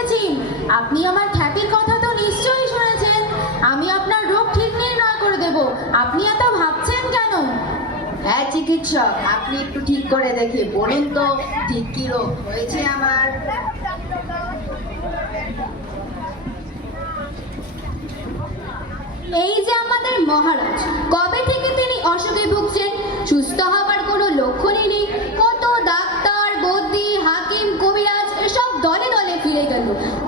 এসেছি। আপনি আমার খ্যাতির কথা তো নিশ্চয়ই শুনেছেন। আমি আপনার রোগ ঠিক নির্ণয় করে দেব। আপনি এত ভাবছেন কেন? হ্যাঁ চিকিৎসক, আপনি একটু ঠিক করে দেখে বলুন তো ঠিক কি রোগ হয়েছে আমার। এই যে আমাদের মহারাজ, কবে থেকে তিনি অসুখে ভুগছেন, সুস্থ হবার কোনো লক্ষণই নেই। কত ডাক্তার, বদ্যি, হাকিম, কবিরাজ এসব দলে দলে ফিরে গেল।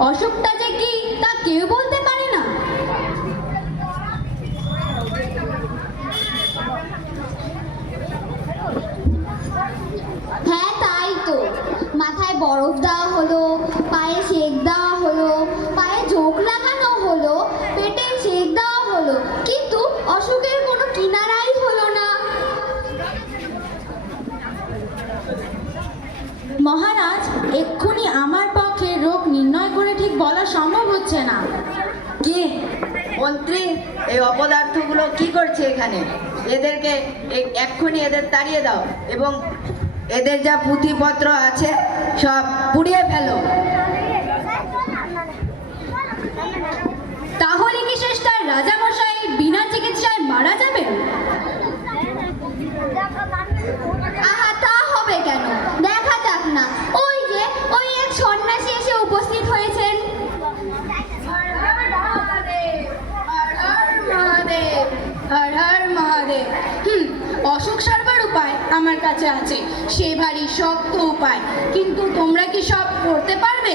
অসুখটা যে কি তা কেউ বলতে পারে না। হ্যাঁ তাই তো, মাথায় বরফ দেওয়া হলো, পায়ে সেক দেওয়া হলো, পায়ে জোক লাগানো হলো, পেটে সেক দেওয়া হলো, কিন্তু অসুখের কোনো কিনারাই হলো না। মহারাজ, এক্ষুনি আমার পক্ষে রোগ নির্ণয় করে ঠিক বলা সম্ভব হচ্ছে না। কি মন্ত্রী, এই অপদার্থগুলো কি করছে এখানে? এদেরকে এক্ষুনি এদের তাড়িয়ে দাও এবং এদের যা পুঁথিপত্র আছে সব পুড়িয়ে ফেলো। তাহলে কি শেষটার রাজামশাই বিনা চিকিৎসায় মারা যাবেন? আহা, তা হবে কেন? দেখা যাক না, ওই যে ওই এক সন্ন্যাসী এসে উপস্থিত হয়েছেন। হর হর মহাদেব। অসুখ সারবার উপায় আমার কাছে আছে, সে ভারী শক্ত উপায়, কিন্তু তোমরা কি সব করতে পারবে?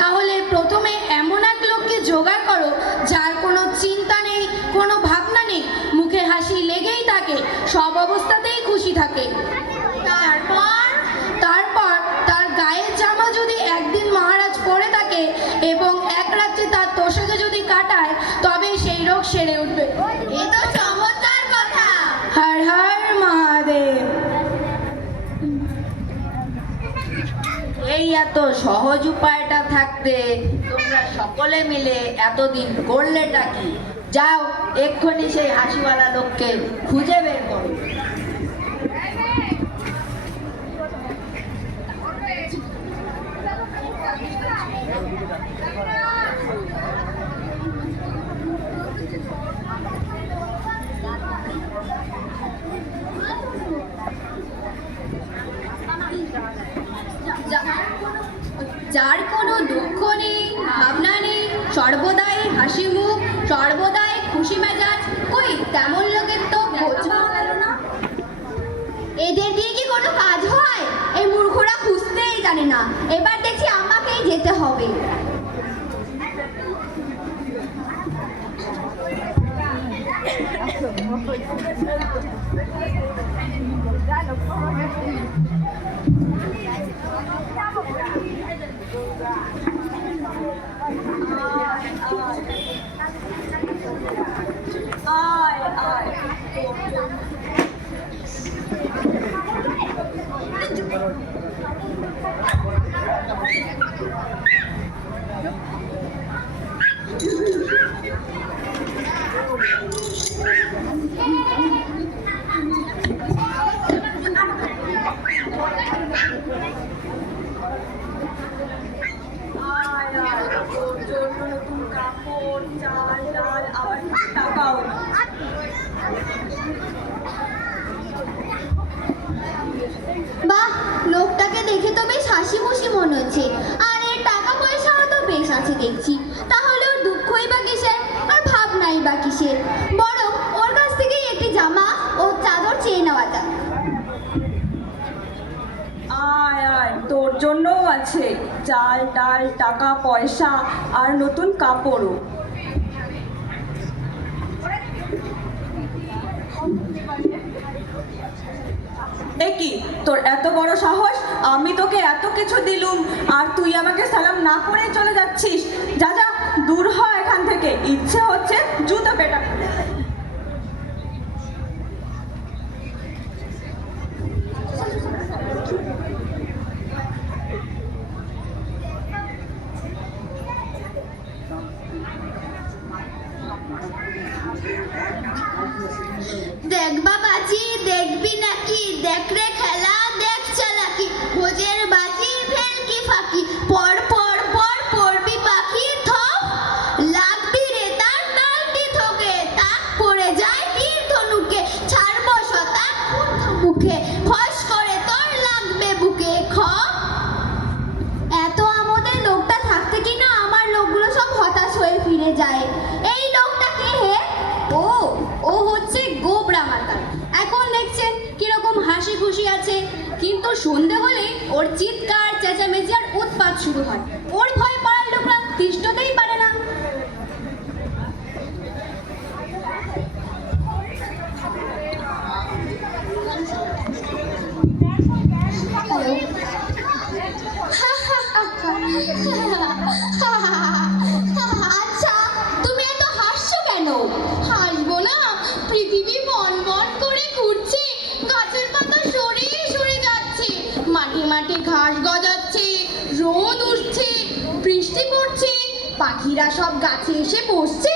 তাহলে প্রথমে এমন এক লোককে জোগাড় করো যার কোনো চিন্তা নেই, কোনো ভাবনা নেই, মুখে হাসি লেগেই থাকে, সব অবস্থাতেই খুশি থাকে। তারপর তার গায়ের জামা যদি একদিন মহারাজ পরে থাকে এবং এক রাত্রে তার তোষকে যদি কাটায়, তবে সেই রোগ সেরে উঠবে। এ তো চমৎকার কথা। হর হর মহাদেব। এই এত সহজ উপায়টা থাকতে তোমরা সকলে মিলে এতদিন করলেটা কি? যাও এক্ষুনি সেই হাসিওয়ালা লোককে খুঁজে বের করো। যার কোনো দুঃখ নেই, ভাবনা নেই, সর্বদাই হাসি মুখ, সর্বদাই খুশি মেজাজ, কই তেমন লোকের তো খোঁজ পাওয়া গেল না। এদের দিয়ে কি কোনো কাজ হয়? এই মূর্খরা খুঁজতেই জানে না। এবার দেখছি আমাকেই যেতে হবে। বাহ, লোকটাকে দেখে তো বেশ হাসি খুশি মনে হচ্ছে, আর এর টাকা পয়সাও তো বেশ আছে দেখছি। তাহলে ওর দুঃখই বা কিসের, আর ভাবনাই বা কিসের? বরং ওর কাছ থেকেই একটি জামা ও চাদর চেয়ে নেওয়া যাক। আয় আয়, তোর জন্যও আছে চাল ডাল, টাকা পয়সা আর নতুন কাপড়ও। কি তোর এত বড় সাহস? আমি তোকে এত কিছু দিলুম আর তুই আমাকে সালাম না করেই চলে যাচ্ছিস? যা যা, দূর হ এখান থেকে। ইচ্ছে হচ্ছে জুতো পেটা। দেখ বাবাজি, দেখবি নাকি? দেখ রে খেলা, দেখ চালাকি, ভোজের বাজি ফেল সন্ধে হলে ওর চিৎকার চেঁচামেচি আর উৎপাত শুরু হয়। ওর ভয় পাড়ার লোকরা তিষ্ঠতেই পারে না। আচ্ছা, তুমি এত হাসছো কেন? হাসবো না? পৃথিবী বন বন করে ঘুরছে, গাছের পাতা সরে সরে যাচ্ছে, মাঠে মাঠে ঘাস গজাচ্ছে, রোদ উঠছে, বৃষ্টি পড়ছে, পাখিরা সব গাছে এসে বসছে,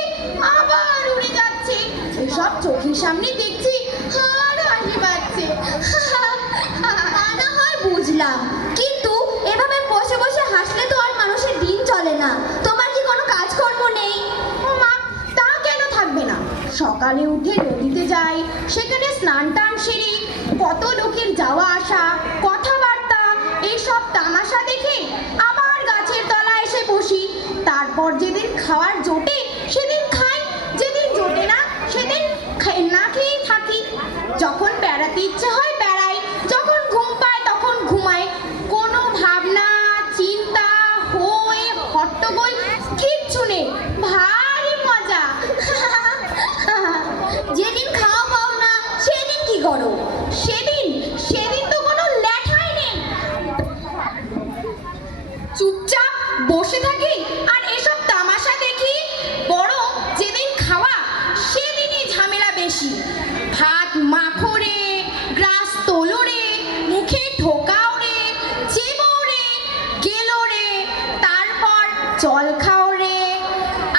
আবার উড়ে যাচ্ছে। এসব চোখের সামনে দেখছি আর হাসি পাচ্ছে। তা না হয় বুঝলাম, কিন্তু এভাবে বসে বসে হাসলে তো আর মানুষের দিন চলে না। তোমার কি কোনো কাজকর্ম নেই? মা, তা কেন থাকবে না? সকালে উঠে নদীতে যাই, সেখানে স্নান টান সেরে কত লোকের যাওয়া আসা, কথাবার্তা, এইসব তামাশা দেখে আবার গাছের তলায় এসে বসি। তারপর যেদিন খাওয়ার জোটে সেদিন খাই, যেদিন জোটে না সেদিন না খেয়েই থাকি। যখন বেড়াতে ইচ্ছে হয় বেড়াই, যখন ঘুম পায় তখন ঘুমাই। কোনো ভাবনা চিন্তা হই হট্টগোল কিচ্ছু নেই, ভারী মজা। যেদিন খাওয়া পাও না সেদিন কি করো? সেদিন সেদিন তো কোনো লেখাই নেই, চুপচাপ বসে থাকি আর এসব তামাশা দেখি। বরং যেদিন খাওয়া সেদিনই ঝামেলা বেশি। ভাত মাখো রে, গ্রাস তোলো রে, মুখে ঢোকাও রে, চেবো রে, গেলো রে, তারপর জল খাও রে,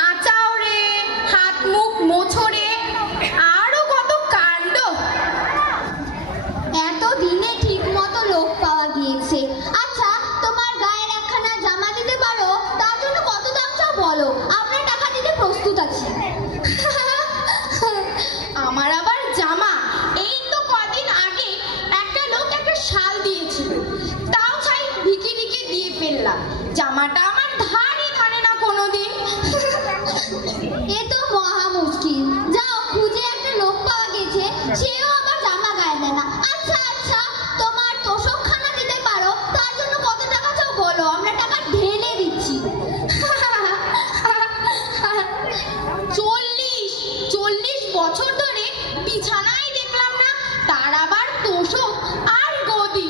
আচাও রে, হাত মুখ মোছো রে, আরো কত কাণ্ড। এত দিনে ঠিক মতো লোক পাওয়া গিয়েছে। আচ্ছা, তোমার গায়ের একখানা জামা দিতে পারো? তার জন্য কত দাম চাও বলো, আমরা টাকা দিতে প্রস্তুত আছি। আমার আবার জামা? এই তো কদিন আগে একটা লোক একটা শাল দিয়েছিল, তাও ছাই ভিখিরিকে দিয়ে ফেললাম। জামাটা আমার ধারই ধারে না কোনোদিন। এ তো মহা মুশকিল। যাও, খুঁজে একটা লোক পাওয়া গেছে, সেও আবার জামা গায়ে দেয় না। আচ্ছা আচ্ছা, তোমার তোষকখানা দিতে পারো? তার জন্য কত টাকা চাও বলো, আমরা টাকা ঢেলে দিচ্ছি। 40 বছর ধরে বিছানায় দেখলাম না, তার আবার তোষক আর গদি।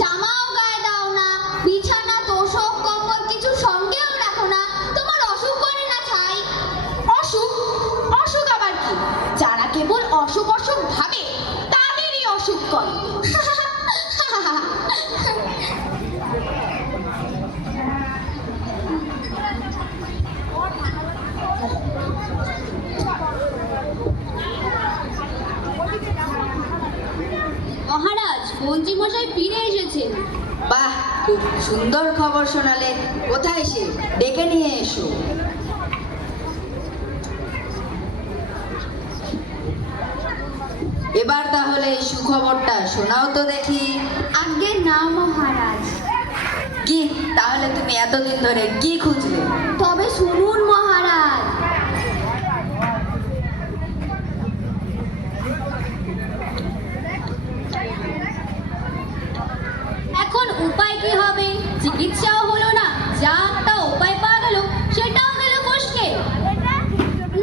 জামাও গায়ে দাও না, বিছানা তোষক কম্বল কিছু সঙ্গেও রাখো না। তোমার অসুখ করে না ছাই? অসুখ? অসুখ আবার কি? যারা কেবল অসুখ অসুখ ভাবে তাদেরই অসুখ করে। মহারাজ, মন্ত্রী মশাই ফিরে এসেছেন। বাহ, খুব সুন্দর খবর শোনালে। কোথায় সে? ডেকে নিয়ে এসো। এবার তাহলে এই সুখবরটা শোনাও তো দেখি। আজ্ঞে না মহারাজ। কি তাহলে তুমি এতদিন ধরে কি খুঁজলে? তবে শুনুন মহারাজ। এখন উপায় কি হবে? চিকিৎসাও হলো না, যা একটা উপায় পাওয়া গেল সেটাও গেল ফসকে।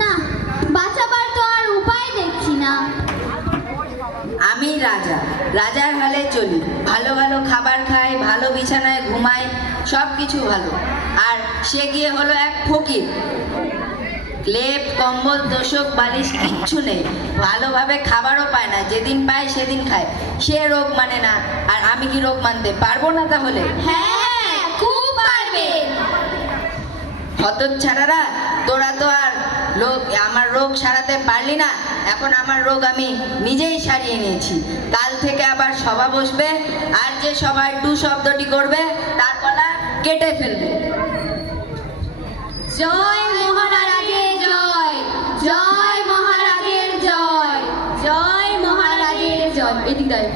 না, বাঁচাবার তো আর উপায় দেখছি না। আমি রাজা, রাজার হালে চলি, ভালো ভালো খাবার খাই, ভালো বিছানায় ঘুমাই, সব কিছু ভালো। আর সে গিয়ে হলো এক ফকির। লেপ কম্বল তোষক বালিশ কিচ্ছু নেই, ভালোভাবে খাবারও পায় না, যেদিন পায় সেদিন খায়। সে রোগ মানে না, আর আমি কি রোগ মানতে পারবো না তাহলে? হ্যাঁ, খুব পারবে। হতচ্ছাড়ারা, তোরা তো আর আমার রোগ সারাতে পারলি না। এখন আমার রোগ আমি নিজেই সারিয়ে নিয়েছি। কাল থেকে আবার সভা বসবে, আর যে সভায় টু শব্দটি করবে তার গলা কেটে ফেলবে। জয় মহারাজের জয়, জয় মহারাজের জয়, জয় মহারাজের জয়। এদিক দেয়।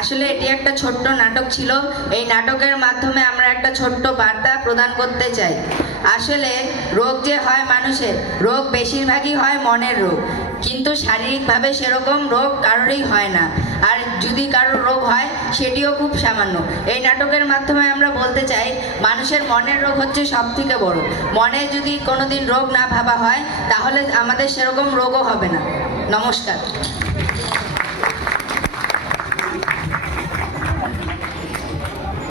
আসলে এটি একটা ছোট্ট নাটক ছিল। এই নাটকের মাধ্যমে আমরা একটা ছোট্ট বার্তা প্রদান করতে চাই। আসলে রোগ যে হয় মানুষের, রোগ বেশিরভাগই হয় মনের রোগ, কিন্তু শারীরিকভাবে সেরকম রোগ কারোরই হয় না। আর যদি কারোর রোগ হয় সেটিও খুব সামান্য। এই নাটকের মাধ্যমে আমরা বলতে চাই মানুষের মনের রোগ হচ্ছে সব থেকে বড়। মনে যদি কোনোদিন রোগ না ভাবা হয় তাহলে আমাদের সেরকম রোগও হবে না। নমস্কার।